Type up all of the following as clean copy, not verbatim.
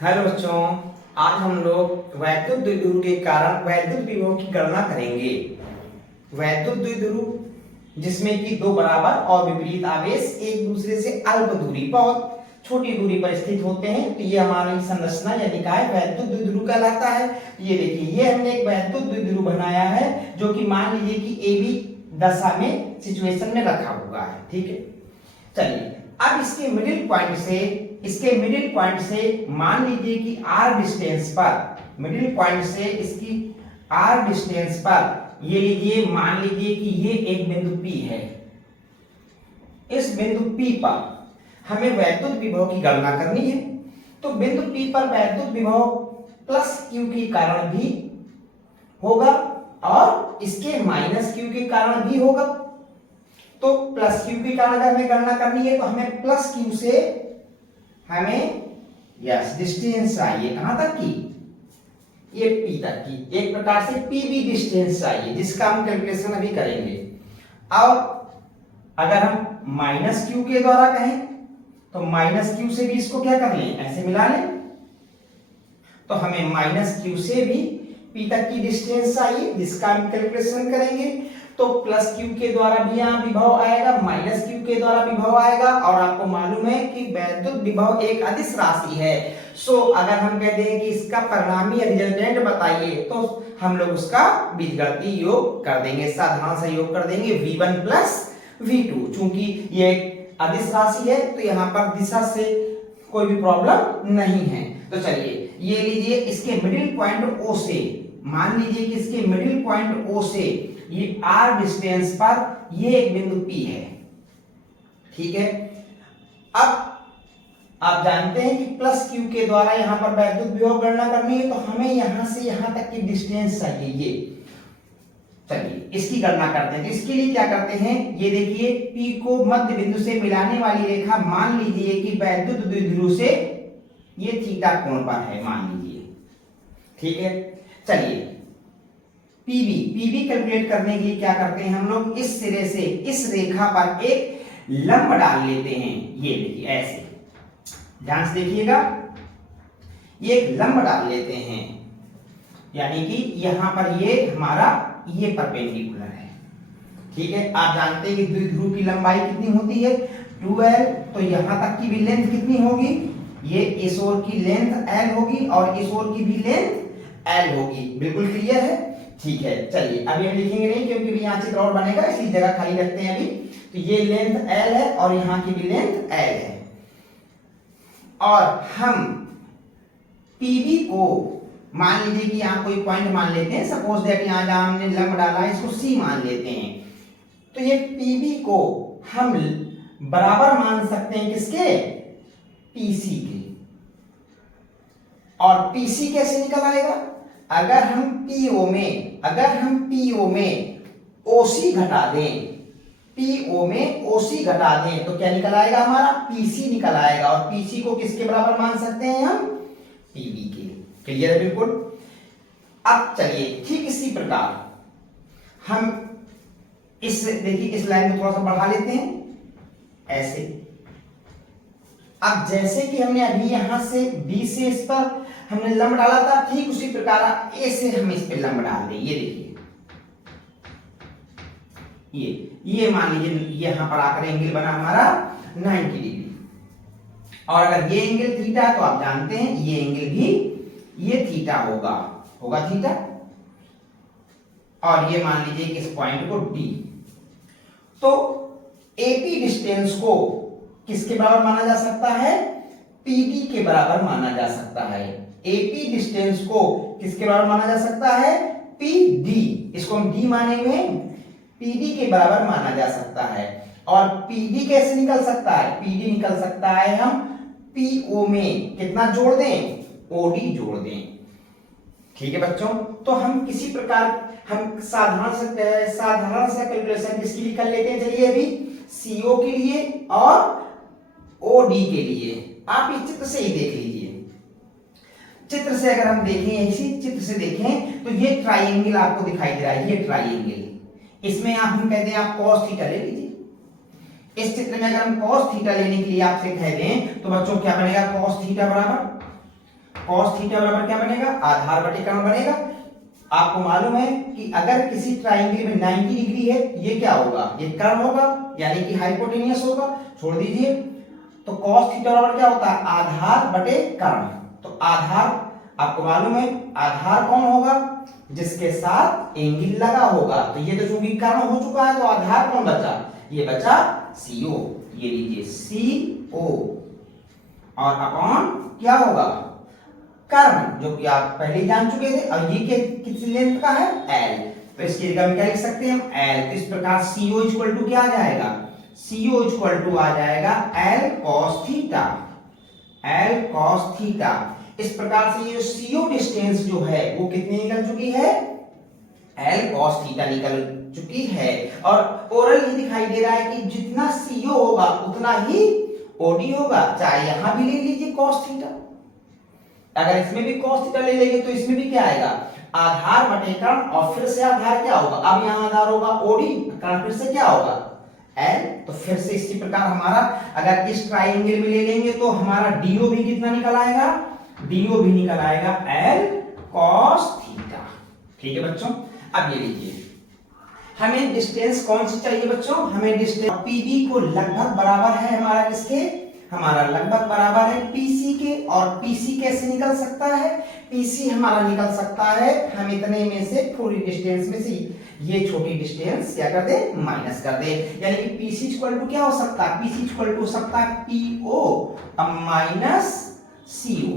Hello बच्चों, आज हम लोग वैद्युत द्विध्रुव के कारण वैद्युत विभव की गणना करेंगे। वैद्युत द्विध्रुव जिसमें कि दो बराबर और विपरीत आवेश एक दूसरे से अल्प दूरी, बहुत छोटी दूरी पर स्थित होते हैं, तो ये हमारी संरचना या निकाय वैद्युत द्विध्रुव कहलाता है। ये देखिए, ये हमने एक वैद्युत द्विध्रुव बनाया है जो कि मान लीजिए कि ए बी दशा में सिचुएशन में रखा हुआ है। ठीक है, चलिए अब इसके मिडिल पॉइंट से मान लीजिए कि r डिस्टेंस पर, मिडिल पॉइंट से इसकी r डिस्टेंस पर ये लीजिए, मान लीजिए कि ये एक बिंदु P है। इस बिंदु P पर हमें वैद्युत विभव की गणना करनी है। तो बिंदु P पर वैद्युत विभव प्लस Q के कारण भी होगा और इसके माइनस Q के कारण भी होगा। तो प्लस Q के कारण अगर हमें गणना करनी है तो हमें प्लस Q से हमें डिस्टेंस चाहिए, कहां तक की, ये P तक की, एक प्रकार से PB डिस्टेंस चाहिए जिसका हम कैलकुलेशन अभी करेंगे। अब अगर हम माइनस Q के द्वारा कहें तो माइनस Q से भी इसको क्या कर लें, ऐसे मिला लें, तो हमें माइनस Q से भी P तक की डिस्टेंस चाहिए जिसका हम कैलकुलेशन करेंगे। तो प्लस Q के द्वारा भी यहाँ विभव आएगा, माइनस Q के द्वारा विभव आएगा, और आपको मालूम है कि वैद्युत विभव एक अदिश राशि है। सो अगर हम कहते हैं कि इसका परिणामी रिजल्टेंट बताइए तो हम लोग उसका बीजगणितीय योग कर देंगे, साधारण सा योग कर देंगे v1 प्लस v2। चूंकि ये एक अदिश राशि है तो यहाँ पर दिशा से कोई भी प्रॉब्लम नहीं है। तो चलिए ये लीजिए, इसके मिडिल पॉइंट O से, मान लीजिए कि इसके मिडिल पॉइंट O से ये r डिस्टेंस पर ये एक बिंदु P है। ठीक है, अब आप जानते हैं कि प्लस Q के द्वारा यहां पर वैद्युत विभव गणना करनी है, तो हमें यहां से यहां तक की डिस्टेंस चाहिए ये। चलिए इसकी गणना करते हैं। तो इसके लिए क्या करते हैं, ये देखिए P को मध्य बिंदु से मिलाने वाली रेखा मान लीजिए कि वैद्युत द्विध्रुव से ये थीटा कोण पर है, मान लीजिए। ठीक है, चलिए पीबी कैलकुलेट करने के लिए क्या करते हैं हम लोग, इस सिरे से इस रेखा पर एक लंब डाल लेते हैं। ये देखिए ऐसे, ध्यान से देखिएगा, ये एक लंब डाल लेते हैं, यानी कि यहां पर ये हमारा ये परपेंडिकुलर है। ठीक है, आप जानते हैं कि द्विध्रुव की लंबाई कितनी होती है, 2l। तो यहां तक की भी लेंथ कितनी होगी, ये इस ओर की लेंथ l होगी और इस ओर की भी लेंथ l होगी। बिल्कुल क्लियर है। ठीक है, चलिए अभी हम लिखेंगे नहीं क्योंकि यहाँ चित्र और बनेगा, इसलिए जगह खाली रखते हैं अभी। तो ये लेंथ l है और यहाँ की भी लेंथ l है, और हम PB को मान लीजिए कि यहाँ कोई पॉइंट मान लेते हैं, सपोज दैट यहाँ जहां हमने लंब डाला है इसको C मान लेते हैं। तो ये PB को हम बराबर मान सकते हैं किसके, PC के। और PC कैसे निकल आएगा, अगर हम PO में OC घटा दें, PO में OC घटा दें तो क्या निकल आएगा, हमारा PC निकल आएगा। और PC को किसके बराबर मान सकते हैं हम, PB के। क्लियर है बिल्कुल। अब चलिए ठीक इसी प्रकार हम इस, देखिए इस लाइन में थोड़ा सा बढ़ा लेते हैं ऐसे। अब जैसे कि हमने अभी यहां से B से इस पर हमने लंब डाला था, ठीक उसी प्रकार A से हम इस पे लंब डाल दें। ये देखिए, ये मान लीजिए यहां पर आकर एंगल बना हमारा 90 डिग्री, और अगर ये एंगल थीटा है तो आप जानते हैं ये एंगल भी ये थीटा होगा थीटा। और ये मान लीजिए कि इस पॉइंट को D। तो AP डिस्टेंस को किसके बराबर माना जा सकता है, PD के बराबर माना जा सकता है। AP डिस्टेंस को किसके बराबर माना जा सकता है, PD। इसको हम D माने हुए हैं, PD के बराबर माना जा सकता है। और PD कैसे निकल सकता है, PD निकल सकता है हम PO में कितना जोड़ दें, OD जोड़ दें। ठीक है बच्चों, तो हम किसी प्रकार हम साधारण सा कैलकुलेशन किसके लिए कर लेते हैं। चलिए अभी CO के लिए और OD के लिए आप इस चित्र से ही देख लीजिए। चित्र से अगर हम देखें, इसी चित्र से देखें तो ये ट्राइंगल आपको दिखाई दे रहा है, ये ट्राइंगल। इसमें हम कहते हैं आप cos थीटा ले लीजिए। इस चित्र में अगर हम cos थीटा लेने के लिए आपसे कह दें तो बच्चों क्या बनेगा, cos थीटा बराबर cos थीटा बराबर क्या बनेगा, आधार बटे कर्ण बनेगा। आपको मालूम है कि अगर किसी ट्राइंगल में 90 डिग्री है, ये क्या होगा, ये कर्ण होगा, यानी कि हाइपोटेनियस होगा। छोड़ दीजिए, तो cos थीटा बराबर क्या होता है, आधार बटे कर्ण। तो आधार आपको मालूम है, आधार कौन होगा, जिसके साथ एंगल लगा होगा। तो ये तो चूंकि कर्ण हो चुका है, तो आधार कौन बचा, ये बचा CO। ये लीजिए CO और अपॉन क्या होगा, कर्ण, जो कि आप पहले जान चुके थे। और ये किस लेंथ का है, L। तो इसकी जगह हम क्या लिख सकते हैं, L। तो इस प्रकार CO इक्वल टू क्या आ जाएगा, CO इक्वल टू आ जाएगा L cos theta, L cos theta. इस प्रकार से ये CO डिस्टेंस जो है वो कितनी निकल चुकी है, L cos थीटा निकल चुकी है। और ओरल ये दिखाई दे रहा है कि जितना CO होगा उतना ही OD होगा। चाहे यहां भी ले लीजिए cos थीटा, अगर इसमें भी cos थीटा ले लेंगे तो इसमें भी क्या आएगा, आधार बटे कर्ण, और फिर से आधार क्या होगा, अब यहां आधार होगा OD, कर्ण फिर से क्या होगा L। तो फिर से इसी प्रकार हमारा अगर इस ट्राइंगल में ले लेंगे तो हमारा DO भी कितना निकल आएगा, DO भी निकल आएगा L cos थीटा। ठीक है बच्चों, अब ये लीजिए, हमें डिस्टेंस कौन सी चाहिए बच्चों, हमें डिस्टेंस PB को लगभग बराबर है हमारा किसके, हमारा लगभग बराबर है PC के। और PC कैसे निकल सकता है, PC हमारा निकल सकता है, हम इतने में से पूरी डिस्टेंस में से ये छोटी डिस्टेंस क्या कर दे, माइनस कर दे। यानी कि PC इक्वल टू क्या हो सकता है, PC इक्वल टू हो सकता है PO माइनस CO।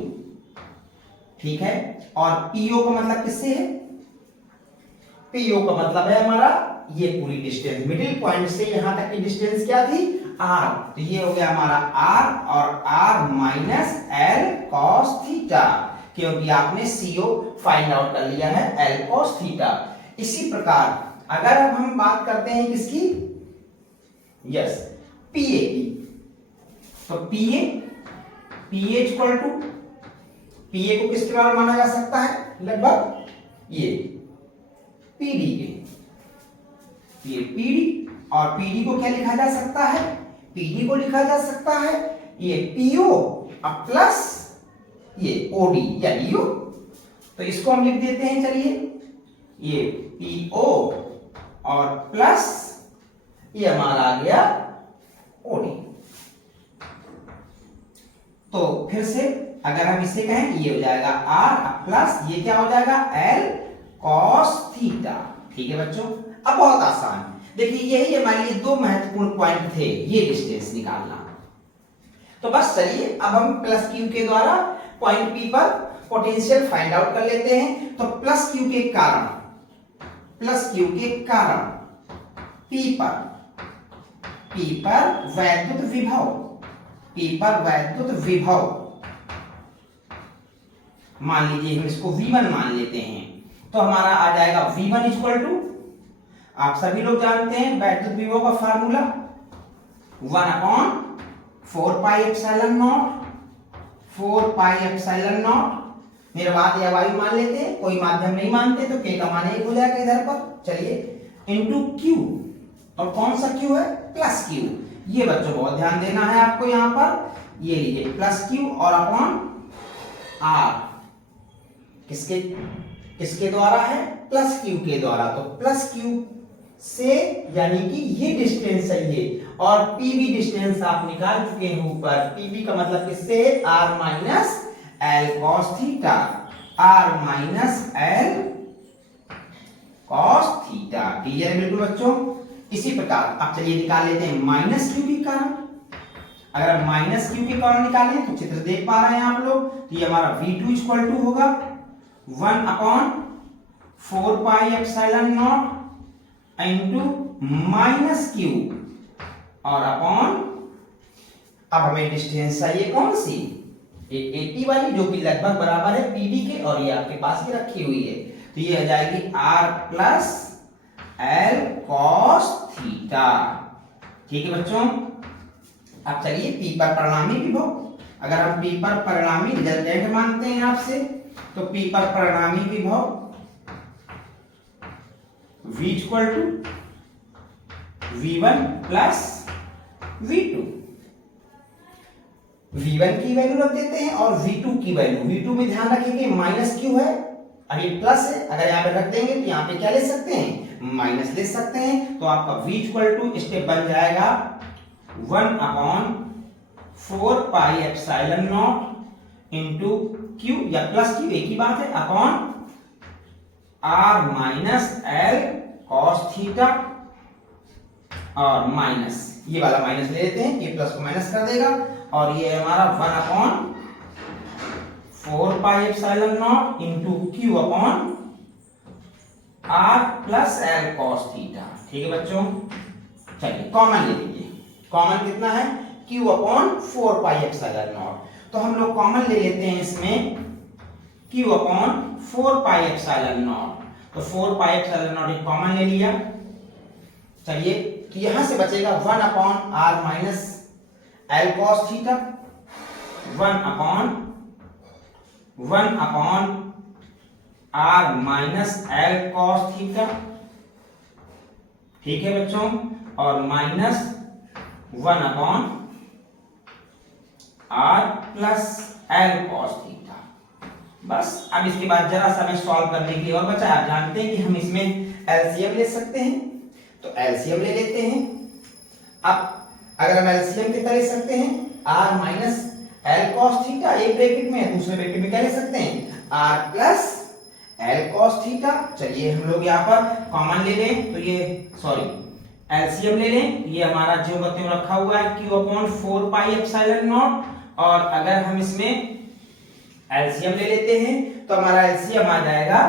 ठीक है, और PO का मतलब किससे है, PO का मतलब है हमारा ये पूरी डिस्टेंस, मिडिल पॉइंट से यहां तक की डिस्टेंस क्या थी, R। तो ये हो गया हमारा R, और R minus L cos theta, क्योंकि आपने CO फाइंड आउट कर लिया है L cos थीटा। इसी प्रकार अगर अब हम बात करते हैं किसकी, यस PA की, तो PA इक्वल टू, PA को किसके बराबर माना जा सकता है, लगभग ये PD के, ये PD, और PD को क्या लिखा जा सकता है, PD को लिखा जा सकता है ये PO प्लस ये OD या DO। तो इसको हम लिख देते हैं, चलिए ये PO और प्लस ये हमारा आ गया OD। तो फिर से अगर हम इसे कहें, ये हो जाएगा R प्लस ये क्या हो जाएगा L cos थीटा। ठीक है बच्चों, अब बहुत आसान, देखिए यही हमारे लिए दो महत्वपूर्ण पॉइंट थे, ये डिस्टेंस निकालना। तो बस चलिए अब हम प्लस क्यू के द्वारा पॉइंट P पर पोटेंशियल फाइंड आउट कर लेते हैं। तो प्लस क्यू के कारण P पर वैद्युत विभव, मान लीजिए हम इसको V1 मान लेते हैं, तो हमारा आ जाएगा V1 इक्वल टू, आप सभी लोग जानते हैं वैद्युत विभव का फार्मूला 1/4 पाई एप्सिलॉन नॉट, निर्वात या वायु मान लेते हैं, कोई माध्यम नहीं मानते तो K का मान 1 हो जाएगा इधर पर, चलिए इनटू Q, और कौन सा Q है, प्लस Q। ये बच्चों बहुत ध्यान देना है आपको, यहां पर ये लीजिए प्लस Q और अपॉन R, किसके द्वारा है, प्लस Q के द्वारा। तो प्लस Q से यानी कि ये डिस्टेंस चाहिए, और PB डिस्टेंस आप निकाल चुके हैं ऊपर, PB का मतलब किससे है, R minus L cos theta, R minus L cos theta. Clear है बिल्कुल बच्चों। इसी प्रकार अब चलिए निकाल लेते हैं माइनस Q के कारण। अगर हम माइनस Q के कारण निकालें तो चित्र देख पा रहे हैं आप लोग, तो ये हमारा V2 इक्वल टू होगा 1/4 pi epsilon not into minus Q और अपॉन, अब हमें डिस्टेंस चाहिए कौन सी, ये AP वाली, जो कि लगभग बराबर है PD के, और ये आपके पास ही रखी हुई है, तो ये आ जाएगी R plus L cos theta. ठीक है बच्चों, अब चलिए P पर परिणामी विभव, अगर हम P पर परिणामी रिजल्टेंट मानते हैं आपसे, तो P पर परिणामी विभव V equal to V1 plus V2। V1 की वैल्यू रख देते हैं और V2 की वैल्यू, V2 में ध्यान रखेंगे माइनस क्यू है, अभी प्लस है, अगर यहाँ पे रख देंगे तो यहाँ पे क्या ले सकते हैं, माइनस ले सकते हैं। तो आपका V इक्वल टू स्टेप बन जाएगा 1/4 pi epsilon not into Q या प्लस क्यू एक ही बात है upon R minus L cos theta और माइनस ये वाला माइनस ले लेते हैं, ये प्लस को माइनस कर देगा और ये हमारा 1/4 pi epsilon not into Q upon R plus L cos theta. ठीक है बच्चों, चलिए कॉमन ले लीजिए। कॉमन कितना है, Q upon 4 pi epsilon not. तो हम लोग कॉमन ले लेते हैं इसमें Q upon 4 pi epsilon not. तो 4 पाई एप्सिलॉन नॉट एक कॉमन ले लिया। चलिए तो यहां से बचेगा 1 upon R minus L cos theta, 1 upon R minus L cos theta. ठीक है बच्चों, और minus 1 upon R plus L cos theta. बस अब इसके बाद जरा सा मैं सॉल्व करने के लिए और बचा, आप जानते हैं कि हम इसमें एलसीएम ले सकते हैं, तो एलसीएम ले लेते हैं। अब अगर हम एलसीएम कितना ले सकते हैं, R minus L cos theta एक ब्रैकेट में, दूसरे ब्रैकेट में क्या ले सकते हैं, R plus L cos theta. चलिए हम लोग यहाँ पर कॉमन ले लें, तो ये सॉरी एलसीएम ले लें, ये हमारा जो बत्तियों रखा हुआ है Q upon 4 pi epsilon not, और अगर हम इसमें एलसीएम ले लेते हैं तो हमारा एलसीएम आ जाएगा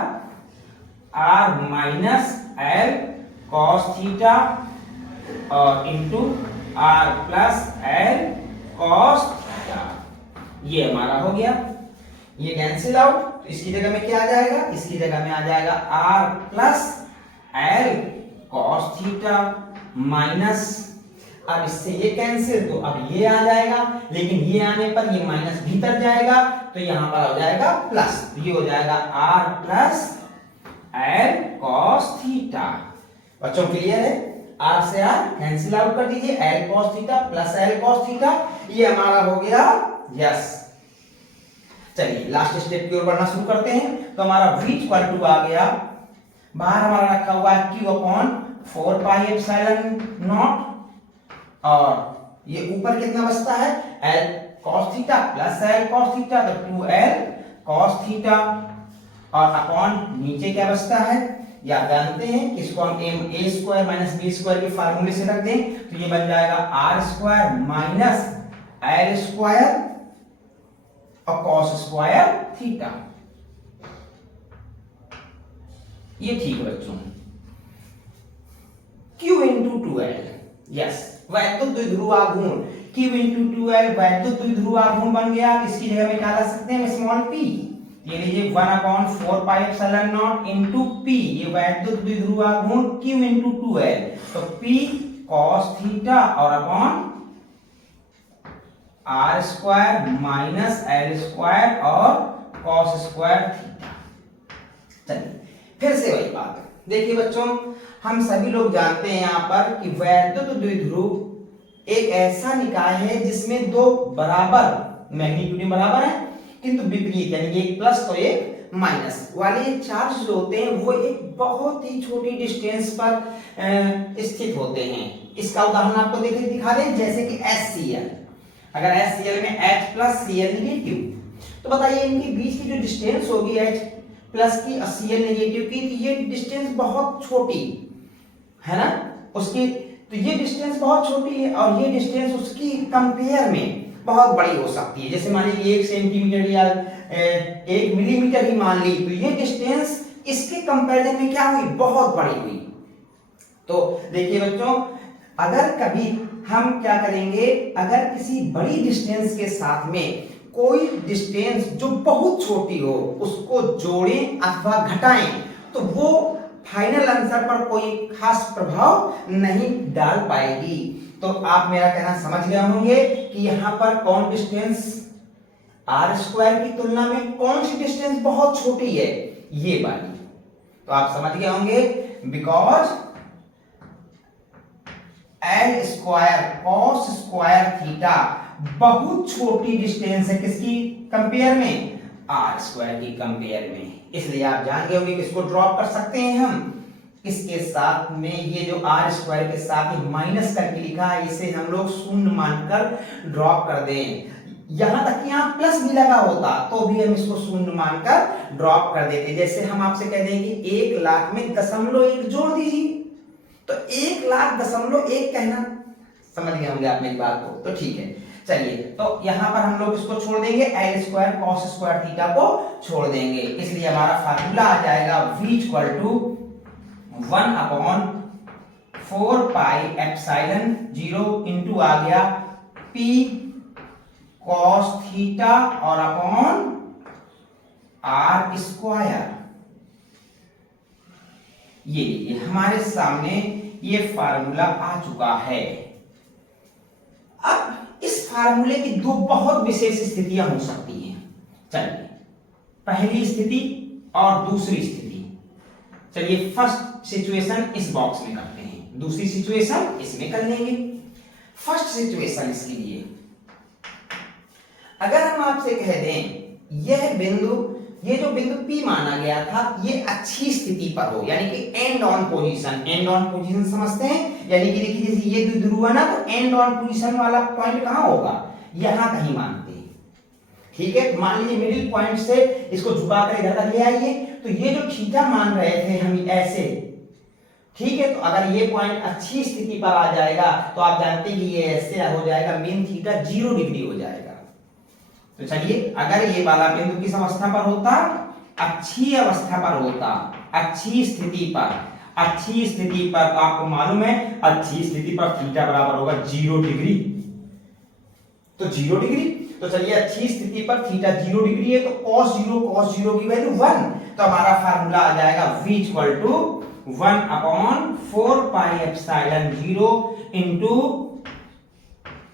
R minus L cos theta और into R plus L cos theta. ये हमारा हो गया, ये कैंसिल आउट, तो इसकी जगह में क्या आ जाएगा, इसकी जगह में आ जाएगा R plus L cos theta minus, अब इससे ये कैंसिल तो अब ये आ जाएगा, लेकिन ये आने पर ये माइनस भीतर जाएगा तो यहां पर हो जाएगा प्लस, तो ये हो जाएगा R plus L cos theta. बच्चों क्लियर है, R से R कैंसिल आउट कर दीजिए, L cos theta plus L cos theta, ये हमारा हो गया यस। चलिए लास्ट स्टेप की ओर बढ़ना शुरू करते हैं। तो हमारा V इक्वल टू आ गया, बाहर हमारा रखा हुआ है Q upon 4 pi epsilon not, और ये ऊपर कितना बचता है, L cos theta plus L cos theta, तो 2L cos थीटा, और अपॉन नीचे क्या बचता है, या जानते हैं कि इसको हम a square minus b square के फार्मूले से रख दें, तो ये बन जाएगा r square minus L square और cos स्क्वायर थीटा। ये ठीक है बच्चों, Q इंटू 2L, यस वैद्युत द्विध्रुव आघूर्ण, Q इंटू 2L वैद्युत द्विध्रुव आघूर्ण बन गया। इसकी जगह में क्या ला सकते हैं, स्मॉल p, ये लीजिए 1/4 pi epsilon not into p, ये वैद्युत द्विध्रुव आघूर्ण Q इंटू 2L, तो p cos थीटा और upon r square minus L square और cos स्क्वायर थीटा। चलिए फिर से वही बात, देखिए बच्चों हम सभी लोग जानते हैं यहाँ पर कि वैद्युत द्विध्रुव एक ऐसा निकाय है जिसमें दो बराबर मैग्नीट्यूड बराबर है किंतु विपरीत, यानी एक प्लस तो एक माइनस वाले चार्ज जो होते हैं वो एक बहुत ही छोटी डिस्टेंस पर स्थित होते हैं। इसका उदाहरण आपको दिखा दें, जैसे कि HCl, अगर HCl में H प्लस Cl नेगेटिव, तो बताइए इनके बीच की जो डिस्टेंस होगी H प्लस की और Cl नेगेटिव की, तो ये डिस्टेंस बहुत छोटी है ना उसकी, तो ये डिस्टेंस बहुत छोटी है और ये डिस्टेंस उसकी कंपेयर में बहुत बड़ी हो सकती है। जैसे मान लीजिए 1 सेंटीमीटर या 1 मिलीमीटर ही मान ली, तो ये डिस्टेंस इसके कंपैरिजन में क्या हुई, बहुत बड़ी हुई। तो देखिए बच्चों, अगर कभी हम क्या करेंगे, अगर किसी बड़ी डिस्टेंस के साथ में कोई डिस्टेंस जो बहुत छोटी हो उसको जोड़ें अथवा घटाएं, तो वो फाइनल आंसर पर कोई खास प्रभाव नहीं डाल पाएगी। तो आप मेरा कहना समझ गए होंगे कि यहाँ पर कौन डिस्टेंस r स्क्वायर की तुलना में कौन सी डिस्टेंस बहुत छोटी है, ये वाली। तो आप समझ गए होंगे, because L square cos square theta बहुत छोटी डिस्टेंस है किसकी कंपेयर में, आर स्क्वायर की कंपेयर में, इसलिए आप जान गए होंगे कि इसको ड्रॉप कर सकते हैं हम। इसके साथ में ये जो आर स्क्वायर के साथ माइनस करके लिखा है इसे हम लोग शून्य मानकर ड्रॉप कर दें। यहां तक कि यहां प्लस भी लगा होता तो भी हम इसको शून्य मानकर ड्रॉप कर देते। जैसे हम आपसे कह दें कि 1,00,000 में 0.1 जोड़ दीजिए, तो 1,00,000.1 कहना, समझ गए होंगे आप मेरी बात को, तो ठीक है। चलिए, तो यहां पर हम लोग इसको छोड़ देंगे, L square cos square theta को छोड़ देंगे, इसलिए हमारा फार्मूला आ जाएगा v equal to 1/4 pi epsilon 0 into आ गया p कॉस थीटा और अपॉन आर स्क्वायर। ये हमारे सामने ये फार्मूला आ चुका है। अब इस फार्मूले की दो बहुत विशेष स्थितियां हो सकती हैं। चलिए, पहली स्थिति और दूसरी स्थिति। चलिए, फर्स्ट सिचुएशन इस बॉक्स में करते हैं, दूसरी सिचुएशन इसमें कर लेंगे। फर्स्ट सिचुएशन इसके लिए, अगर हम आपसे कह दें यह बिंदु, ये जो बिंदु P माना गया था ये अच्छी स्थिति पर हो, यानी कि and on position. And on position समझते हैं, यानी कि देखिए जैसे ये ध्रुव है ना, तो एंड ऑन पोजीशन वाला पॉइंट कहां होगा, यहां कहीं मानते हैं। ठीक है, मान लीजिए मिडिल पॉइंट से इसको झुकाकर इधर तक ले आइए, तो ये जो थीटा मान रहे थे हम ऐसे, ठीक है, तो अगर ये पॉइंट अच्छी स्थिति पर आ जाएगा तो आप जानते हैं कि ये ऐसे हो जाएगा, मेन थीटा 0 डिग्री हो जाएगा। तो चलिए, अगर ये वाला बिंदु किस अवस्था पर होता, अच्छी अवस्था पर होता, अच्छी स्थिति पर, अच्छी स्थिति पर, तो आपको मालूम है अच्छी स्थिति पर थीटा बराबर होगा 0 डिग्री, तो 0 डिग्री। तो चलिए, अच्छी स्थिति पर थीटा 0 डिग्री है, तो cos 0 की वैल्यू 1, तो हमारा फार्मूला आ जाएगा v equal to 1/4 pi epsilon 0 into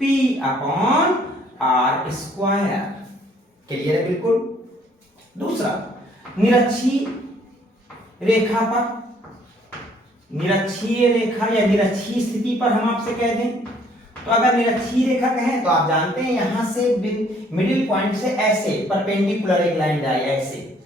p upon are square. Clear है बिल्कुल। दूसरा, निरक्षीय रेखा पर, निरक्षीय रेखा या निरक्षीय स्थिति पर हम आपसे कह दें, तो अगर निरक्षीय रेखा कहें तो आप जानते हैं यहां से मिडिल पॉइंट से ऐसे परपेंडिकुलर एक लाइन जाए, ऐसे,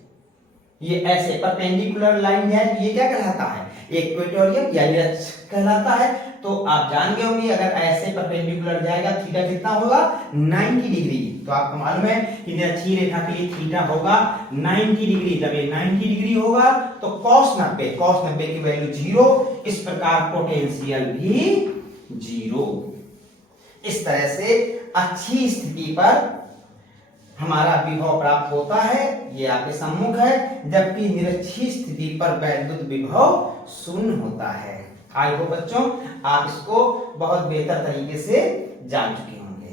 ये ऐसे परपेंडिकुलर लाइन जाए, तो ये क्या कहलाता है, इक्वेटोरियल या निरक्ष कहलाता है। तो आप जान गए होंगे अगर ऐसे परपेंडिकुलर जाएगा थीटा कितना होगा, 90 डिग्री। तो आपको मालूम है कि निरक्षीय रेखा के लिए थीटा होगा 90 डिग्री। जब ये 90 डिग्री होगा तो cos 90 की वैल्यू 0, इस प्रकार पोटेंशियल भी 0। इस तरह से अच्छी स्थिति पर हमारा विभव प्राप्त होता है, ये आपके सम्मुख है, जबकि निरक्षीय स्थिति पर वैद्युत विभव शून्य होता है। आई होप बच्चों आप इसको बहुत बेहतर तरीके से जान चुके होंगे।